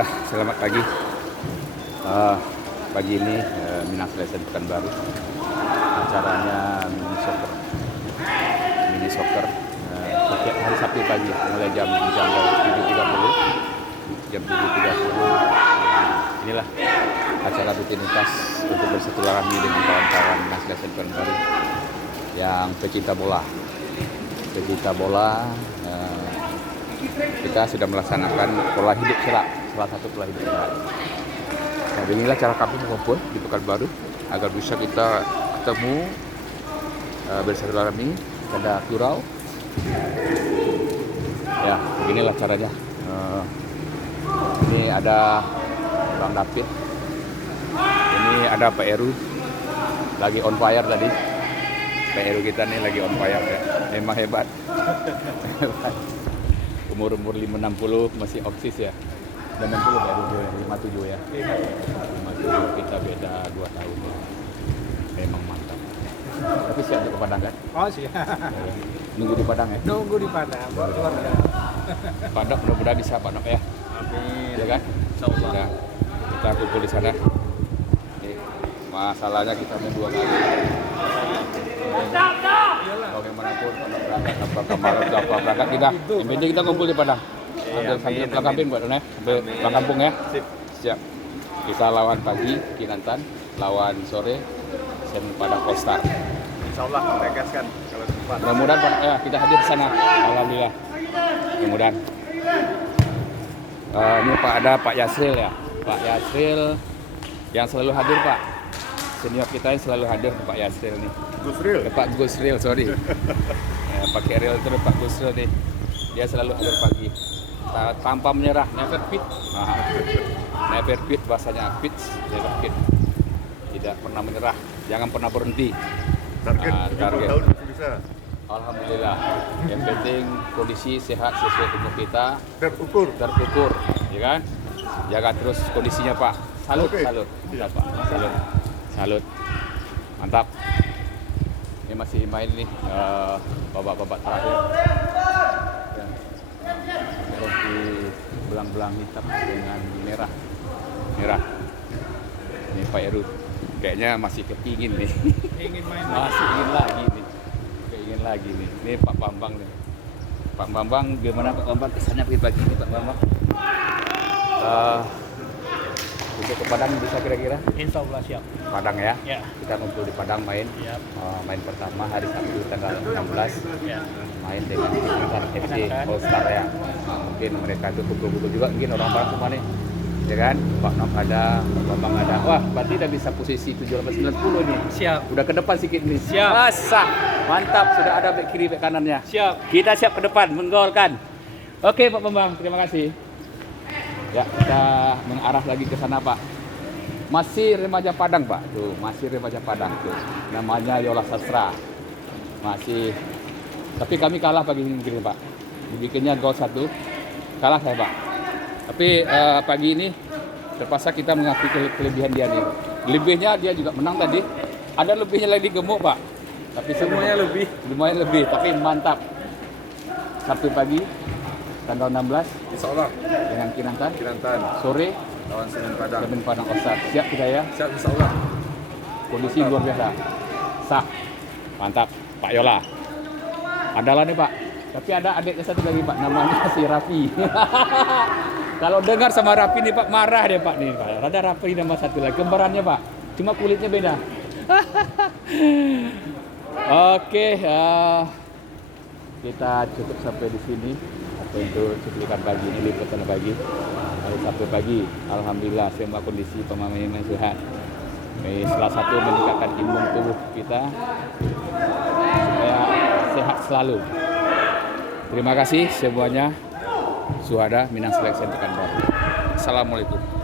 Selamat pagi. Pagi ini Minang Selatan Pekanbaru. Acaranya mini soccer setiap hari Sabtu pagi mulai jam 7.30. Jam 7.30. Inilah acara rutinitas untuk bersilaturahmi dengan kawan-kawan Minang Selatan Pekanbaru yang pecinta bola. Kita sudah melaksanakan pola hidup sehat, salah satu pola hidup sehat. Nah, inilah cara kami mengumpul di Pekanbaru agar bisa kita ketemu bersilaturahmi pada surau. Ya, beginilah caranya. Ini ada Bang David, ini ada Pak Eru, lagi on fire tadi. Pak Eru kita nih lagi on fire ya, memang hebat. Umur 560 masih oksis ya. 60 baru 57 ya. 57 kita beda 2 tahun ya. Memang mantap. Tapi siap ke Padang kan? Oh siap. Nunggu di Padang ya? Nunggu di Padang. Keluarga. Padang mudah-mudahan bisa Pak Nok ya. Amin. Ya kan? Insyaallah. Nah, kita kumpul di sana. Masalahnya kita main 2 kali. Bagaimanapun apakah malam atau apa berangkat kita. Yang penting kita kumpul di Padang. Sambil pulang kampung buat ya. Sambil pulang kampung ya. Siap. Kita lawan pagi Kinantan, lawan sore Sen Padang All Star. Insyaallah kita gaskan kalau sempat. Mudah-mudahan kita hadir di sana. Alhamdulillah. Mudah-mudahan. Ini Pak ada Pak Yasril ya. Pak Yasril yang selalu hadir Pak. Senior kita yang selalu hadir Pak Yasril nih. Pak Gusril, sorry. Pakai real terus Pak Gusril nih. Dia selalu hadir pagi. Tanpa menyerah, never quit. Never quit bahasanya quit, never quit. Tidak pernah menyerah, jangan pernah berhenti. Target. Tahun bisa. Alhamdulillah. Yang penting kondisi sehat sesuai umur kita. Terukur, ya kan? Jaga terus kondisinya Pak. Salut, Oke. salut. Mantap Pak. Salut. Mantap. Ini masih main nih babak-babak terakhir. Ya. Roti belang-belang hitam dengan merah. Ini Pak Eru. Kayaknya masih kepingin nih. Ingin main Masih ingin lagi nih. Ini Pak Bambang nih. Pak Bambang gimana Pak Bambang kesannya pagi nih Pak Bambang? Untuk ke Padang bisa kira-kira? Insyaallah siap. Padang ya? Ya. Kita ngumpul di Padang main. Siap. Main pertama hari Sabtu tanggal 16. Ya. Main dengan Kinantan FC All Star ya. Mungkin mereka itu kumpul-kumpul juga mungkin orang-orang semua nih. Ya kan? Pak Nok ada, Pak Bambang ada. Wah, berarti udah bisa posisi 7-8-9-10 nih. Siap. Udah ke depan sedikit nih. Siap. Asah. Mantap, sudah ada back kiri back kanannya. Siap. Kita siap ke depan menggolkan. Oke Pak Bambang, terima kasih. Ya, kita mengarah lagi ke sana Pak. Masih remaja Padang Pak. Tuh, masih remaja Padang tuh. Namanya Yola Sastra. Masih. Tapi kami kalah pagi ini mungkin Pak. Dibikinnya gol 1. Kalah saya Pak. Tapi pagi ini terpaksa kita mengakui kelebihan dia nih. Lebihnya dia juga menang tadi. Ada lebihnya lagi gemuk Pak. Tapi Semuanya lebih. lumayan lebih, tapi mantap. Sabtu pagi tanggal 16 insyaallah. dengan Kinantan. Sore Lawan Semen Padang. Semen Padang Osat. Siap kita ya. Siap insyaallah. Kondisi luar biasa. Sah. Mantap. Pak Yola. Andalan nih Pak. Tapi ada adiknya satu lagi Pak, namanya si Raffi. Kalau dengar sama Raffi nih Pak, marah deh Pak nih Pak. Ada Raffi nama satu lagi, kembarannya Pak. Cuma kulitnya beda. Oke, kita cukup sampai di sini. Untuk cuplikan pagi ini, liputan pagi hari Sabtu pagi. Alhamdulillah semua kondisi pemain sehat. Salah satu meningkatkan imun tubuh kita supaya sehat selalu. Terima kasih semuanya. Suhada Minang Selatan Pekanbaru. Assalamualaikum.